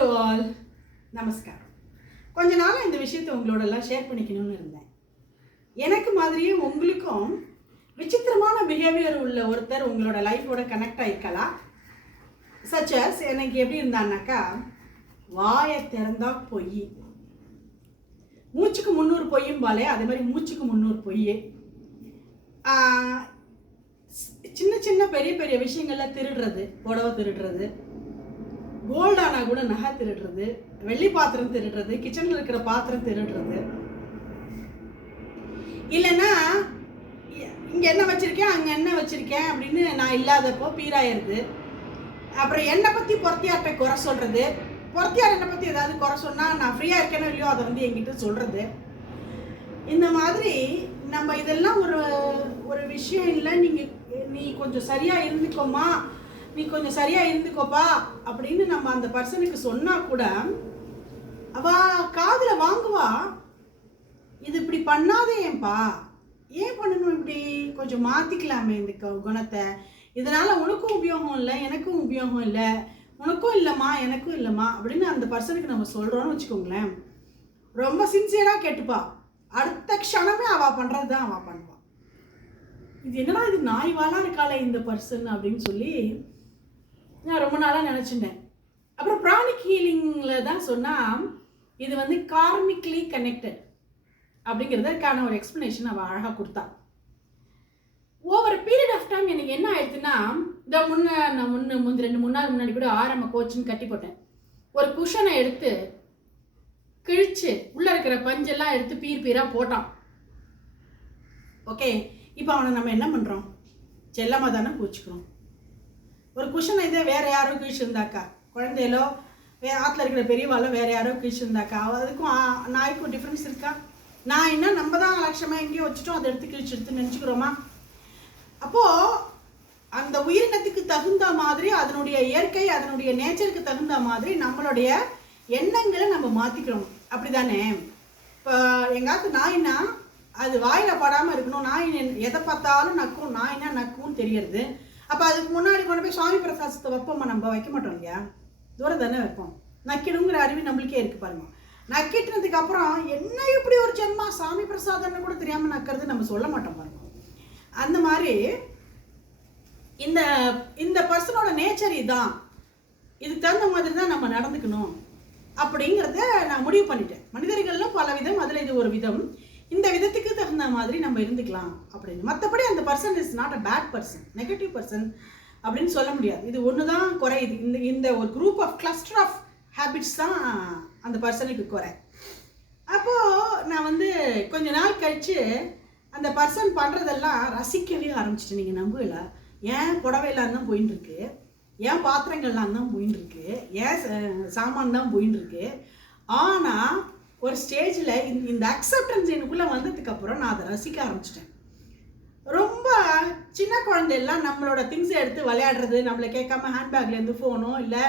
Hello all நமஸ்காரம். கொஞ்ச நாளாக இந்த விஷயத்தை உங்களோடலாம் ஷேர் பண்ணிக்கணும்னு இருந்தேன். எனக்கு மாதிரியே உங்களுக்கும் விசித்திரமான பிஹேவியர் உள்ள ஒருத்தர் உங்களோட லைஃபோட கனெக்ட் ஆகிருக்கலாம் சச்சஸ் எனக்கு எப்படி இருந்தான்னாக்கா வாயை திறந்தா பொய். மூச்சுக்கு முந்நூறு பொய்யும் போலே அதே மாதிரி மூச்சுக்கு முந்நூறு பொய் சின்ன சின்ன பெரிய பெரிய விஷயங்கள்ல திருடுறது புடவை திருடுறது கோல்டானா கூட நகை திருடுறது வெள்ளி பாத்திரம் திருடுறது கிச்சனில் இருக்கிற பாத்திரம் திருடுறது. இல்லைன்னா இங்கே இங்க என்ன வச்சிருக்கேன் அங்க என்ன வச்சிருக்கேன் அப்படின்னு நான் இல்லாதப்போ பீராயிருது. அப்புறம் என்னை பத்தி பொறத்தியார்ட்ட குறை சொல்றது. பொறத்தியார் என்னை பத்தி ஏதாவது குறை சொன்னா நான் ஃப்ரீயா இருக்கேனோ இல்லையோ அதை வந்து என்கிட்ட சொல்றது. இந்த மாதிரி நம்ம இதெல்லாம் ஒரு ஒரு விஷயம் இல்லை. நீங்க நீ கொஞ்சம் சரியா இருந்துக்கோமா நீ கொஞ்சம் சரியா இருந்துக்கோப்பா அப்படின்னு நம்ம அந்த பர்சனுக்கு சொன்னா கூட அவ காதுல வாங்குவா. இது இப்படி பண்ணாதேப்பா ஏன் பண்ணணும் இப்படி? கொஞ்சம் மாத்திக்கலாமே இந்த குணத்தை. இதனால உனக்கும் உபயோகம் இல்லை எனக்கும் உபயோகம் இல்லை. உனக்கும் இல்லைம்மா எனக்கும் இல்லைம்மா அப்படின்னு அந்த பர்சனுக்கு நம்ம சொல்கிறோன்னு வச்சுக்கோங்களேன். ரொம்ப சின்சியராக கேட்டுப்பா. அடுத்த க்ஷணமே அவள் பண்ணுறது தான் அவள் பண்ணுவாள் இது என்னடா இது நாய்வாலாக இருக்காளே இந்த பர்சன் அப்படின்னு சொல்லி நான் ரொம்ப நாளாக நினச்சிட்டேன் அப்புறம் ப்ராணிக் ஹீலிங்கில் தான் சொன்னால் இது வந்து கார்மிக்லி கனெக்டட் அப்படிங்கிறதுக்கான ஒரு எக்ஸ்ப்ளனேஷன் அவள் அழகாக கொடுத்தா. ஓவர் பீரியட் ஆஃப் டைம் எனக்கு என்ன ஆயிடுச்சுன்னா இந்த முன்ன நான் முன்ன முந்தி ரெண்டு மூணு நாள் முன்னாடி கூட ஆரம்ப கோச்சுன்னு கட்டி போட்டேன். ஒரு குஷனை எடுத்து கிழிச்சு உள்ளே இருக்கிற பஞ்செல்லாம் எடுத்து பீர் பீராக போட்டான். ஓகே இப்போ அவனை நம்ம என்ன பண்ணுறோம் செல்லமாக தானே பூச்சிக்கிறோம் ஒரு குஷன் இதே வேறு யாரோ கீழ்ச்சிருந்தாக்கா? குழந்தையிலோ வே ஆற்றுல இருக்கிற பெரியவாளோ வேறு யாரோ கீழ்ச்சிருந்தாக்கா? அதுக்கும் நாய்க்கும் டிஃப்ரென்ஸ் இருக்கா? நான் என்ன நம்ம தான் லட்சமாக எங்கேயோ வச்சுட்டோம் அதை எடுத்து கிழிச்சு எடுத்து நினச்சிக்கிறோமா? அப்போது அந்த உயிரினத்துக்கு தகுந்த மாதிரி அதனுடைய இயற்கை அதனுடைய நேச்சருக்கு தகுந்த மாதிரி நம்மளுடைய எண்ணங்களை நம்ம மாற்றிக்கிறோம் அப்படி தானே இப்போ எங்காத்து நாய்னா அது வாயில் படாமல் இருக்கணும். நாய் எதை பார்த்தாலும் நக்கும் நாயினா நக்கும்னு தெரியறது. அப்போ அதுக்கு முன்னாடி கொண்டு போய் சுவாமி பிரசாதத்தை வைப்போமா நம்ம? வைக்க மாட்டோம் இல்லையா? தூரம் தானே வைப்போம். நக்கிடுங்கிற அறிவு நம்மளுக்கே இருக்கு பாருங்க. நக்கிட்டுனதுக்கு அப்புறம் என்ன இப்படி ஒரு ஜென்மா? சாமி பிரசாதம்னு கூட தெரியாமல் நக்கிறது நம்ம சொல்ல மாட்டோம் பாருங்க. அந்த மாதிரி இந்த இந்த பர்சனோட நேச்சர் இதான். இதுக்கு தகுந்த மாதிரி தான் நம்ம நடந்துக்கணும். அப்படிங்கிறத நான் முடிவு பண்ணிட்டேன். மனிதர்கள்லாம் பல விதம் அதில் இது ஒரு விதம். இந்த விதத்துக்கு தகுந்த மாதிரி நம்ம இருந்துக்கலாம் அப்படின்னு. மற்றபடி அந்த person is not a bad person negative person அப்படின்னு சொல்ல முடியாது. இது ஒன்று தான் குறையுது இந்த இந்த ஒரு group of cluster of habits தான் அந்த பர்சனுக்கு குறை. அப்போது நான் வந்து கொஞ்ச நாள் கழித்து அந்த பர்சன் பண்ணுறதெல்லாம் ரசிக்கவே ஆரம்பிச்சிட்டேன். நீங்கள் நம்புகல. ஏன் புடவையெல்லாம் தான் போயின்னு இருக்கு? ஏன் பாத்திரங்கள்லாம் தான் போயின்னு இருக்கு? ஏன் ச- சாமான் தான் போயின்னு இருக்கு? ஆனால் ஒரு ஸ்டேஜில் இந்த அக்செப்டன்ஸ் எனக்குள்ளே வந்ததுக்கப்புறம் நான் அதை ரசிக்க ஆரம்பிச்சிட்டேன். ரொம்ப சின்ன குழந்தையெல்லாம் நம்மளோட திங்ஸை எடுத்து விளையாடுறது நம்மளை கேட்காம ஹேண்ட்பேக்லேருந்து ஃபோனோ இல்லை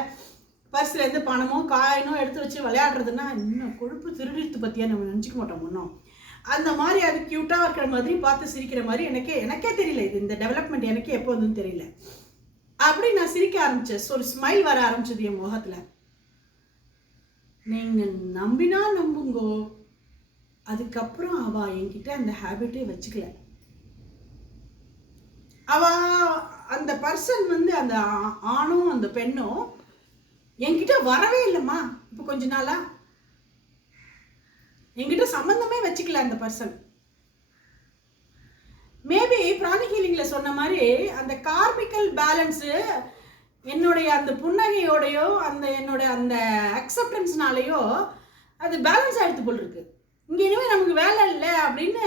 பர்ஸ்லேருந்து பணமோ காயினோ எடுத்து வச்சு விளையாடுறதுன்னா இன்னும் கொழுப்பு திருடித்து பற்றியா நம்ம நினச்சிக்க மாட்டோம் ஒன்றும் அந்த மாதிரி அது க்யூட்டாக இருக்கிற மாதிரி பார்த்து சிரிக்கிற மாதிரி எனக்கே எனக்கே தெரியல இது இந்த டெவலப்மெண்ட் எனக்கே எப்போ தெரியல. அப்படி நான் சிரிக்க ஆரம்பித்தேன் ஒரு ஸ்மைல் வர ஆரம்பிச்சது என் முகத்தில். நீங்கள் நம்பினா நம்புங்கோ. அதுக்கப்புறம் அவ என்கிட்ட அந்த ஹேபிட்டே வச்சுக்கல. அவ அந்த பர்சன் வந்து அந்த ஆணும் அந்த பெண்ணும் என்கிட்ட வரவே இல்லைம்மா. இப்போ கொஞ்ச நாளா. என்கிட்ட சம்மந்தமே வச்சுக்கல அந்த பர்சன் மேபி பிராணி ஹீலிங்கில் சொன்ன மாதிரி அந்த கார்மிக்கல் பேலன்ஸு என்னுடைய அந்த புன்னகையோடையோ அந்த என்னோட அந்த அக்செப்டன்ஸ்னாலேயோ அது பேலன்ஸ் ஆகிடுது போல் இருக்கு இங்கே இனிமேல் நமக்கு வேலை இல்லை அப்படின்னு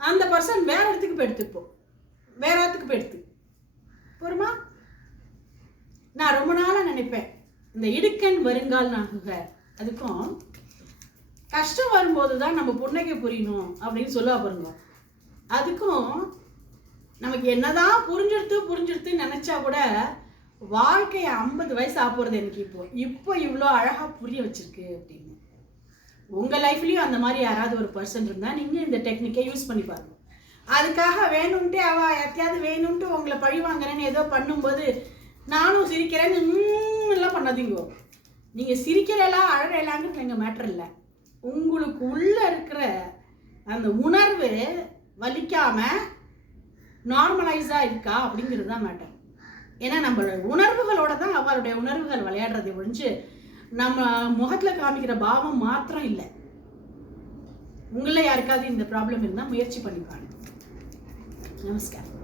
அந்த பர்சன் வேற இடத்துக்கு போய் வேற இடத்துக்கு போயிடுது போருமா? நான் ரொம்ப நாளாக நினைப்பேன். இந்த இடுக்கன் வருங்கால் நாகுக அதுக்கும் கஷ்டம் வரும்போது தான் நம்ம புன்னகை புரியணும் அப்படின்னு சொல்லுவா பாருங்க. அதுக்கும் நமக்கு என்னதான் புரிஞ்சிடுத்து புரிஞ்சிடுத்துன்னு நினச்சா கூட வாழ்க்கையை ஐம்பது வயசு ஆப்போறது எனக்கு இப்போ. இப்போ இவ்வளோ அழகாக புரிய வச்சிருக்கு அப்படின்னு. உங்கள் லைஃப்லேயும் அந்த மாதிரி யாராவது ஒரு பர்சன் இருந்தால் நீங்கள் இந்த டெக்னிக்கை யூஸ் பண்ணி பாருங்க. அதுக்காக வேணும்ட்டு அவ எத்தையாவது வேணும்ன்ட்டு உங்களை பழி வாங்குறேன்னு ஏதோ பண்ணும்போது நானும் சிரிக்கிறேன்னு எல்லாம் பண்ணாதீங்க. நீங்கள் சிரிக்கிறலாம் அழகலாங்கிறது எங்கள் மேட்டர் இல்லை. உங்களுக்கு உள்ளே இருக்கிற அந்த உணர்வு வலிக்காமல் நார்மலைஸாக இருக்கா அப்படிங்கிறது தான் மேட்டர் ஏன்னா நம்மளோட உணர்வுகளோட தான் அவளுடைய உணர்வுகள் விளையாடுறதை ஒழிஞ்சு நம்ம முகத்தில் காமிக்கிற பாவம் மாத்திரம் இல்லை. உங்களில் யாருக்காவது இந்த ப்ராப்ளம் இருந்தால் முயற்சி பண்ணி பாருங்க. நமஸ்காரம்.